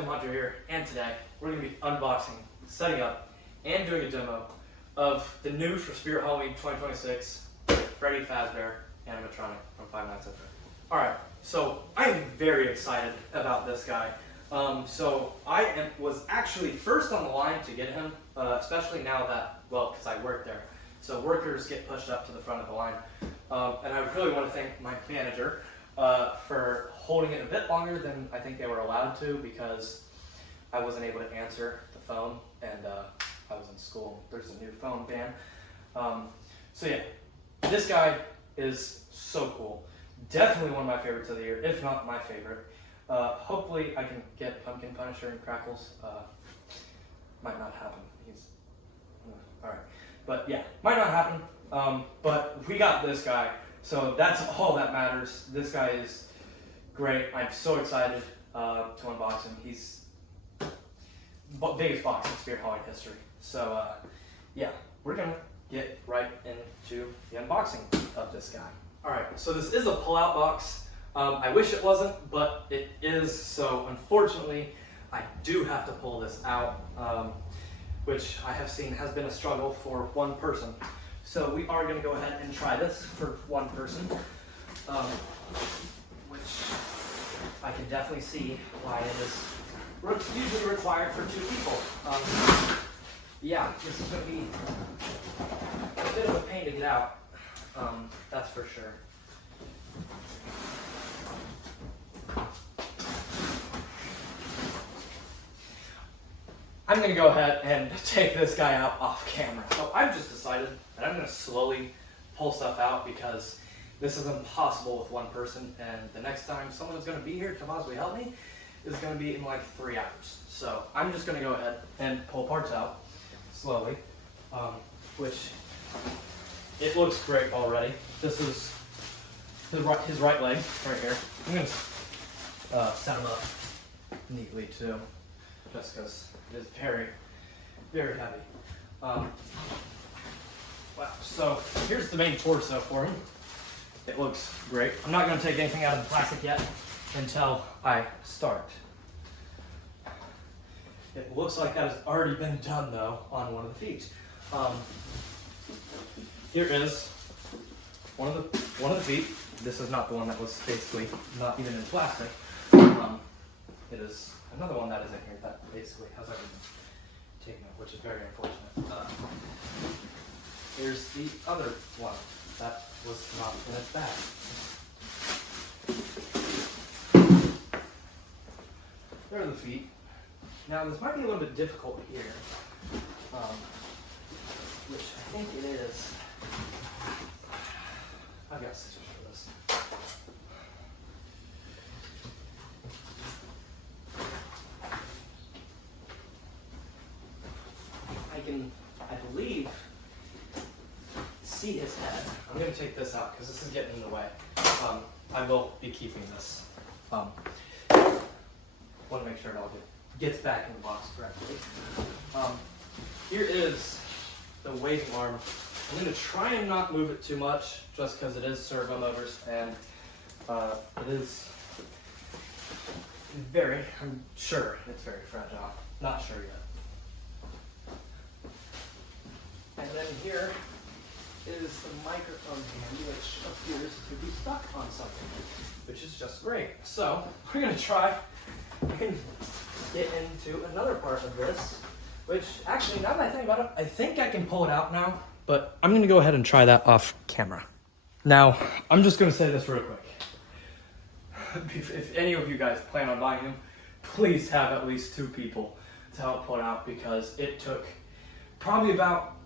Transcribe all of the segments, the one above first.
Tim Hunter here, and today we're going to be unboxing, setting up, and doing a demo of the new for Spirit Halloween 2026 Freddy Fazbear animatronic from Five Nights at Freddy's. Alright, so I am very excited about this guy. So I was actually first on the line to get him, especially now that, well, because I work there. So workers get pushed up to the front of the line. And I really want to thank my manager for holding it a bit longer than I think they were allowed to, because I wasn't able to answer the phone, and I was in school. There's a new phone ban. So yeah, this guy is so cool. Definitely one of my favorites of the year, if not my favorite. Hopefully I can get Pumpkin Punisher and Crackles. Might not happen. He's alright. But yeah, might not happen. But we got this guy, so that's all that matters. This guy is great. I'm so excited to unbox him. He's the biggest box in Spirit Halloween history. So yeah, we're gonna get right into the unboxing of this guy. Alright, so this is a pull-out box. I wish it wasn't, but it is, so unfortunately I do have to pull this out, which I have seen has been a struggle for one person. So we are going to go ahead and try this for one person, which I can definitely see why it is usually required for two people. Yeah, this is going to be a bit of a pain to get out, that's for sure. I'm going to go ahead and take this guy out off camera. So I've just decided that I'm going to slowly pull stuff out, because this is impossible with one person, and the next time someone is going to be here to possibly help me is going to be in like 3 hours. So I'm just going to go ahead and pull parts out slowly, which it looks great already. This is his right leg right here. I'm going to set him up neatly too, just because it is very, very heavy. Wow, so here's the main torso for him. It looks great. I'm not going to take anything out of the plastic yet until I start. It looks like that has already been done though on one of the feet. Here is one of the feet. This is not the one that was basically not even in plastic. It is another one that is in here that basically has already been taken out, which is very unfortunate. Here's the other one that was not in its bag. There are the feet. Now this might be a little bit difficult here, which I think it is. I've got scissors for this. I believe, see his head. I'm going to take this out because this is getting in the way. I will be keeping this. Want to make sure it all gets back in the box correctly. Here is the waving arm. I'm going to try and not move it too much, just because it is servo motors, and it is very, I'm sure it's very fragile. Not sure yet. And then here is the microphone handy, which appears to be stuck on something, which is just great. So we're going to try and get into another part of this, which actually, now that I think about it, I think I can pull it out now, but I'm going to go ahead and try that off camera. Now, I'm just going to say this real quick. If any of you guys plan on buying him, please have at least 2 people to help pull it out, because it took probably about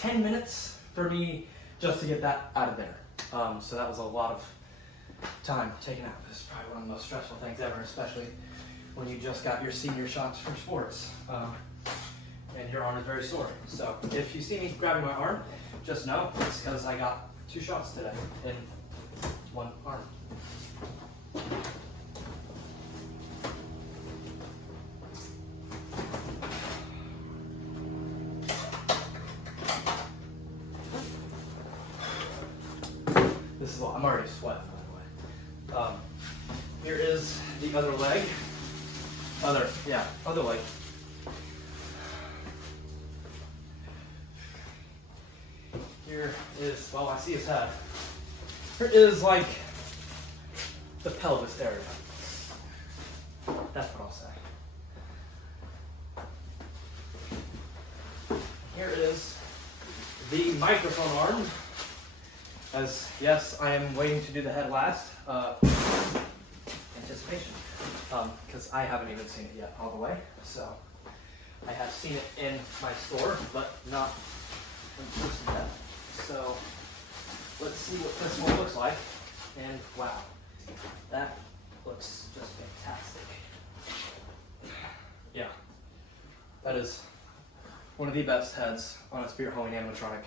10 minutes for me just to get that out of there. So that was a lot of time taken out. This is probably one of the most stressful things ever, especially when you just got your senior shots for sports. And your arm is very sore. So if you see me grabbing my arm, just know it's because I got 2 shots today in one arm. This is all, I'm already sweating, by the way. Here is the other leg. other leg. Here is, well, I see his head. Here is like the pelvis area. That's what I'll say. Here is the microphone arm. As yes, I am waiting to do the head last. Anticipation. Because I haven't even seen it yet all the way. So I have seen it in my store, but not in person yet. So let's see what this one looks like. And wow, that looks just fantastic. Yeah, that is one of the best heads on a Spirit Halloween animatronic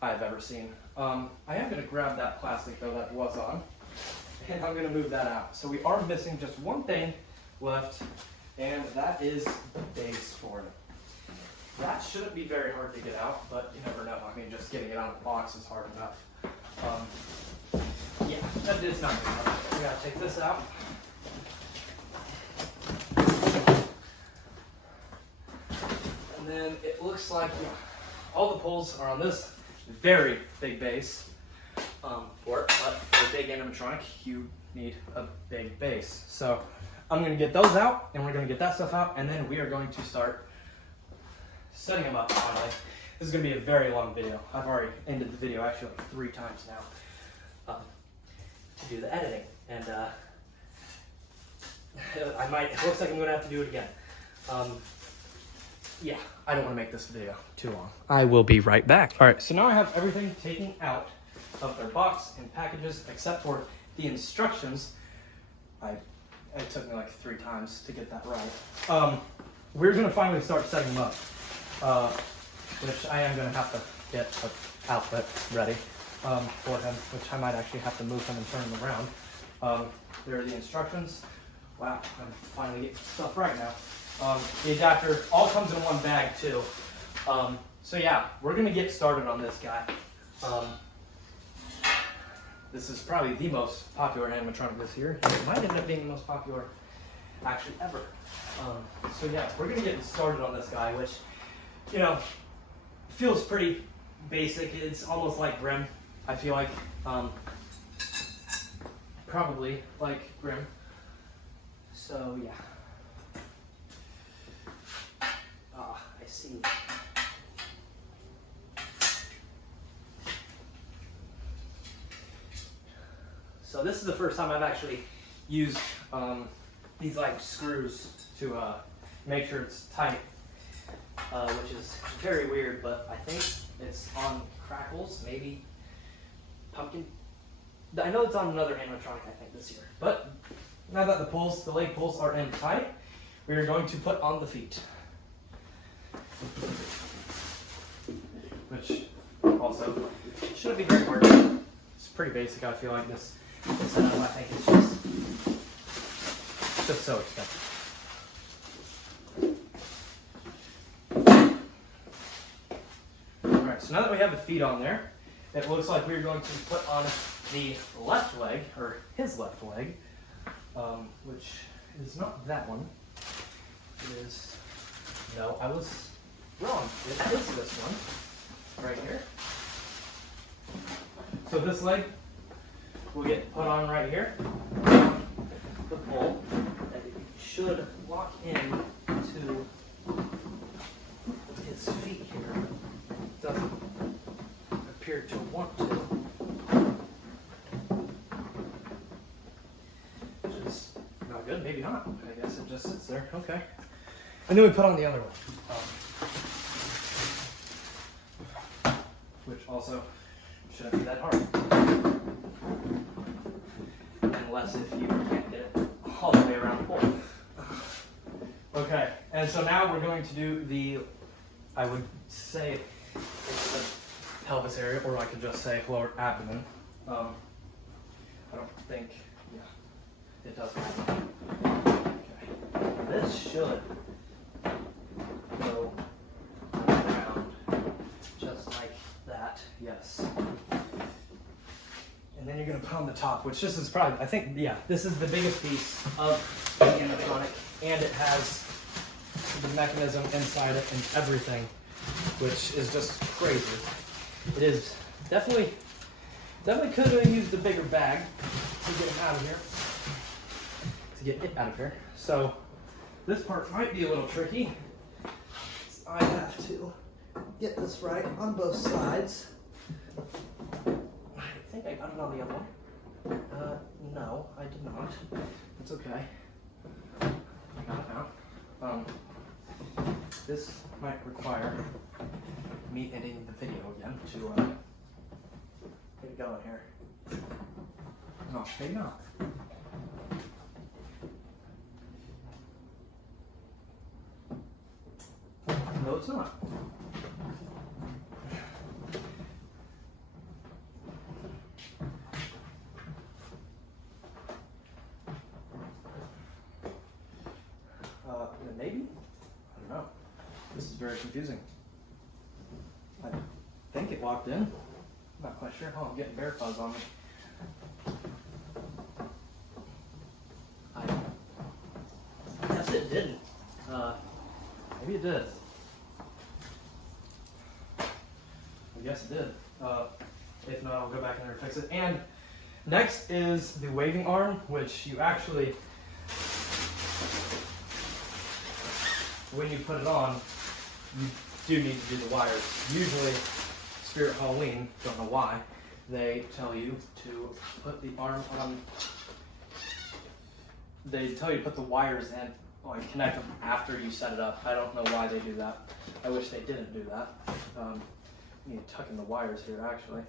I've ever seen. I am going to grab that plastic though that was on, and I'm going to move that out. So we are missing just one thing left, and that is the base for it. That shouldn't be very hard to get out, but you never know. I mean, just getting it out of the box is hard enough. Yeah, that is not good enough. We gotta take this out. And then it looks like all the poles are on this very big base for it, but for a big animatronic, you need a big base. So I'm gonna get those out, and we're gonna get that stuff out, and then we are going to start setting them up finally. This is going to be a very long video. I've already ended the video actually like 3 times now to do the editing. And it looks like I'm going to have to do it again. Yeah, I don't want to make this video too long. I will be right back. All right, so now I have everything taken out of their box and packages except for the instructions. It took me like 3 times to get that right. We're going to finally start setting them up. Which I am going to have to get an outfit ready for him, which I might actually have to move him and turn him around. There are the instructions. Wow, I'm finally getting stuff right now. The adapter all comes in one bag too. So yeah, we're going to get started on this guy. This is probably the most popular animatronic this year. It might end up being the most popular actually ever. So yeah, we're going to get started on this guy, which, you know, feels pretty basic. It's almost like Grimm, I feel like. Probably like Grimm. So yeah. I see. So this is the first time I've actually used these like screws to make sure it's tight. Which is very weird, but I think it's on Crackles, maybe Pumpkin. I know it's on another animatronic, I think, this year. But now that the leg pulls are in tight, we are going to put on the feet. Which also shouldn't be very hard. It's pretty basic, I feel like this setup. I think it's just so expensive. So now that we have the feet on there, it looks like we're going to put on the left leg, or his left leg, which is not that one. It is, no, I was wrong. It is this one, right here. So this leg will get put on right here. The pole that should lock in to his feet here. Doesn't appear to want to, which is not good. Maybe not. I guess it just sits there. Okay. And then we put on the other one, which also shouldn't be that hard, unless if you can't get it all the way around the pole. Okay. And so now we're going to do the, I would say, it's the pelvis area, or I could just say lower abdomen. I don't think, yeah, it does matter. Okay. This should go around just like that, yes. And then you're going to put on the top, which this is probably, I think, yeah, this is the biggest piece of the animatronic, and it has the mechanism inside it and everything, which is just crazy. It is definitely could have used a bigger bag to get it out of here. So this part might be a little tricky. I have to get this right on both sides. I think I got it on the other one. No, I did not. It's okay. I got it now. This might require me editing the video again to get it going here. No, maybe not. No, it's not. Maybe? I don't know. This is very confusing. I think it locked in. I'm not quite sure. Oh, I'm getting bear fuzz on me. I guess it didn't. Maybe it did. I guess it did. If not, I'll go back in there and fix it. And next is the waving arm, which you actually, when you put it on, you do need to do the wires. Usually, Spirit Halloween, don't know why, they tell you to put the arm on, they tell you to put the wires in, like connect them after you set it up. I don't know why they do that. I wish they didn't do that. I need to tuck in the wires here, actually.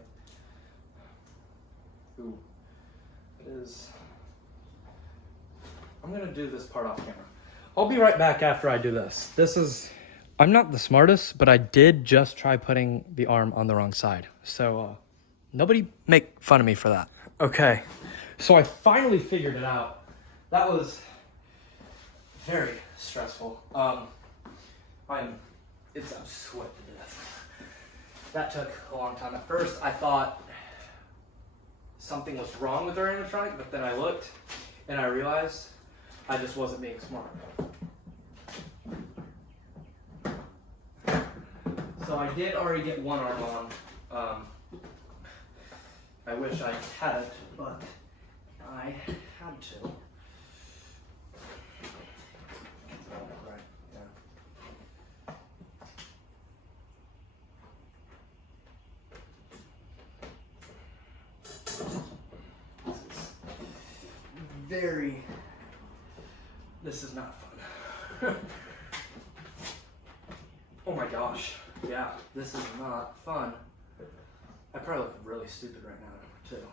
Ooh, it is, I'm gonna do this part off camera. I'll be right back after I do this. I'm not the smartest, but I did just try putting the arm on the wrong side. So nobody make fun of me for that. Okay, so I finally figured it out. That was very stressful. I'm sweating to death. That took a long time. At first, I thought something was wrong with our animatronic, but then I looked and I realized I just wasn't being smart. So I did already get one arm on. I wish I hadn't, but I had to. Right, yeah. This is not fun. Oh my gosh. Yeah, this is not fun. I probably look really stupid right now, too.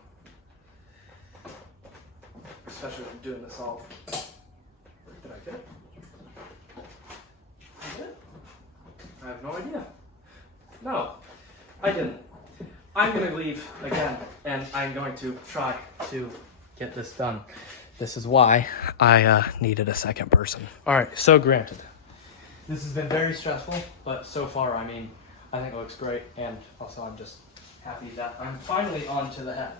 Especially when I'm doing this all. Did I get it? I did? I have no idea. No, I didn't. I'm going to leave again, and I'm going to try to get this done. This is why I needed a second person. All right, so granted. This has been very stressful, but so far, I mean, I think it looks great, and also I'm just happy that I'm finally onto the head.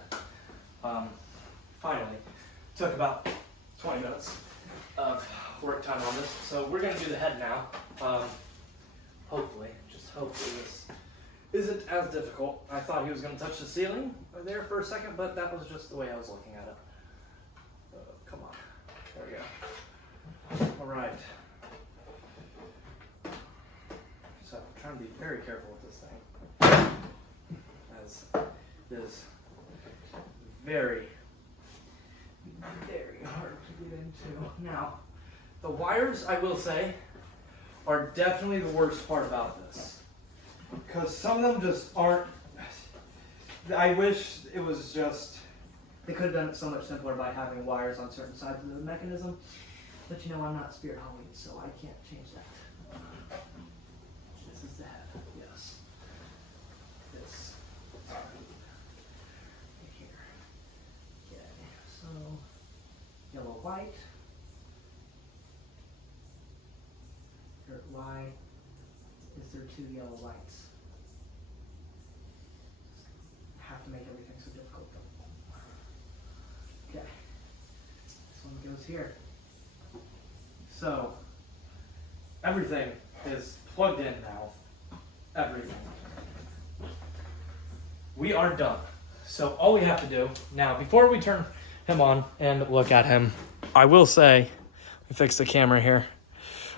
Finally. Took about 20 minutes of work time on this, so we're going to do the head now. Hopefully this isn't as difficult. I thought he was going to touch the ceiling there for a second, but that was just the way I was looking at it. Come on. There we go. All right. So I'm trying to be very careful with this thing, as it is very, very hard to get into. Now, the wires, I will say, are definitely the worst part about this, because some of them just aren't. I wish it was just, they could have done it so much simpler by having wires on certain sides of the mechanism, but you know, I'm not Spirit Halloween, so I can't change that. This is the head, yes. This right here. Okay, so yellow, white. Why is there two yellow lights? Have to make everything so difficult though. Okay, this one goes here. So everything is plugged in now. Everything. We are done. So all we have to do now, before we turn him on and look at him, I will say, let me fix the camera here.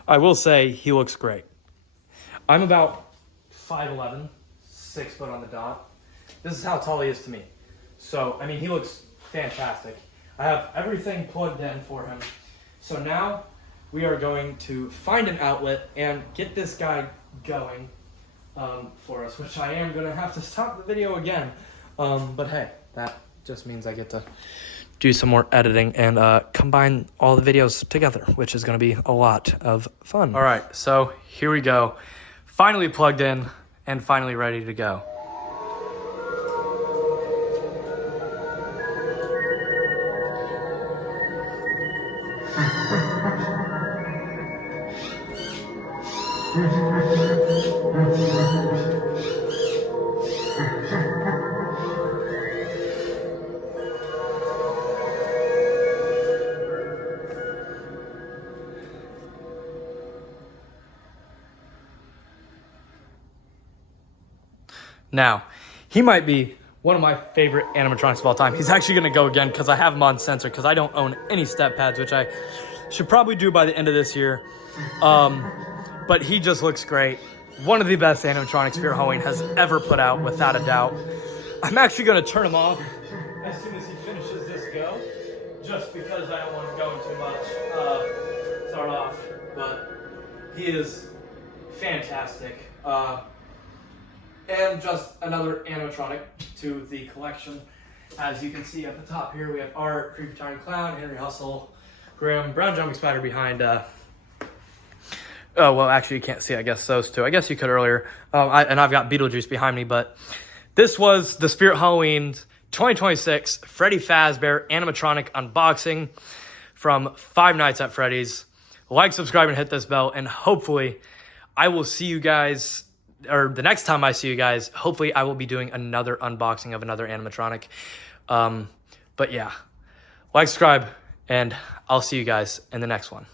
I will say he looks great. I'm about 5'11", 6 foot on the dot. This is how tall he is to me. So, I mean, he looks fantastic. I have everything plugged in for him. So now we are going to find an outlet and get this guy going for us, which I am going to have to stop the video again. But hey, that just means I get to do some more editing and combine all the videos together, which is going to be a lot of fun. All right, so here we go. Finally plugged in and finally ready to go. Now, he might be one of my favorite animatronics of all time. He's actually going to go again because I have him on sensor because I don't own any step pads, which I should probably do by the end of this year. But he just looks great. One of the best animatronics Spirit Halloween has ever put out, without a doubt. I'm actually going to turn him off as soon as he finishes this go, just because I don't want him going too much. Start off, but he is fantastic. And just another animatronic to the collection. As you can see at the top here, we have Art, Creepy Tiny Clown, Henry Hustle, Grim, Brown Jumping Spider behind. Oh, well, actually, you can't see, I guess, those two. I guess you could earlier. And I've got Beetlejuice behind me, but this was the Spirit Halloween 2026 Freddy Fazbear animatronic unboxing from Five Nights at Freddy's. Like, subscribe, and hit this bell, and hopefully I will see you guys, or the next time I see you guys, hopefully I will be doing another unboxing of another animatronic. But yeah, like, subscribe, and I'll see you guys in the next one.